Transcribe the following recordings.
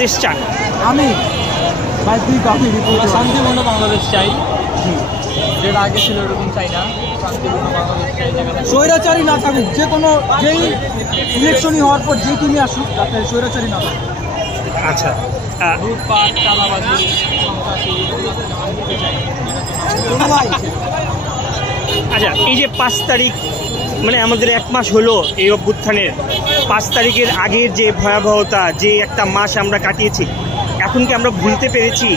বাংলাদেশ চান? আমি? ভাই তুই কাপি আমরা শান্তিপূর্ণ বাংলাদেশ চাই। যেটা আগে ছিল এরকম চাই না। স্বৈরাচারী না থাকুক যে কোনো যেই ইলেকশনই হওয়ার পর যে টিমই আসুক যাতে স্বৈরাচারী না থাকুক। আচ্ছা। লুটপাট ভাই আচ্ছা এই যে পাঁচ তারিখ মানে আমাদের এক মাস হলো এই অভ্যুত্থানের। পাঁচ তারিখের আগের যে ভয়াবহতা যে একটা মাস আমরা কাটিয়েছি এখন কি আমরা ভুলতে পেরেছি?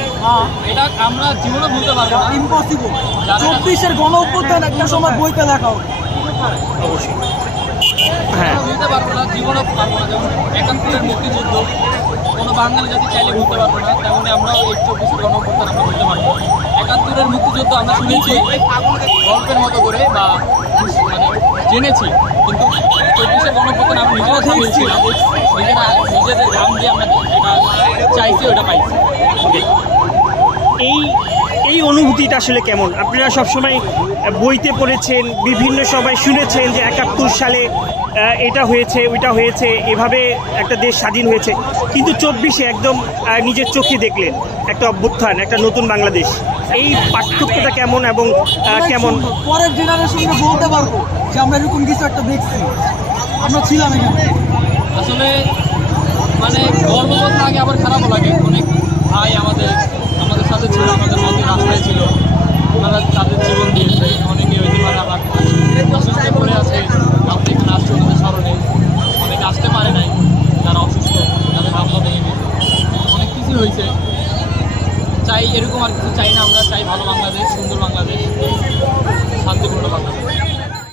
এটা আমরা জীবনে ভুলতে পারব না। ইম্পসিবল চব্বিশের গণ অভ্যুত্থান একটা সময় বইতে দেখা অবশ্যই। হ্যাঁ ভুলতে পারব না জীবনে পারব না। যেমন একাত্তরের মুক্তিযুদ্ধ কোনো বাঙালি জাতি চাইলে ভুলতে পারব না তেমনি আমরাও এই চব্বিশের গণঅভ্যুত্থান আমরা ভুলতে পারব একাত্তরের মুক্তিযুদ্ধ আমরা শুনেছি গল্পের মতো করে বা জেনেছি কিন্তু চব্বিশে গণপতন আমরা নিজেরা থামিয়েছি নিজেরা নিজেদের ঘাম দিয়ে আমরা যেটা চাইছি ওটা পাইছি। এই এই অনুভূতিটা আসলে কেমন? আপনারা সবসময় বইতে পড়েছেন বিভিন্ন সবাই শুনেছেন যে একাত্তর সালে এটা হয়েছে ওইটা হয়েছে এভাবে একটা দেশ স্বাধীন হয়েছে। কিন্তু চব্বিশে একদম নিজের চোখে দেখলেন একটা অভ্যুত্থান একটা নতুন বাংলাদেশ। এই পার্থক্যটা কেমন এবং কেমন? পরের জেনারেশনকে বলতে পারব যে আমরা এরকম কিছু একটা দেখছি। আমরা ছিলাম এখানে। আর কিছু চাই না আমরা চাই ভালো বাংলাদেশ সুন্দর বাংলাদেশ শান্তিপূর্ণ বাংলাদেশ।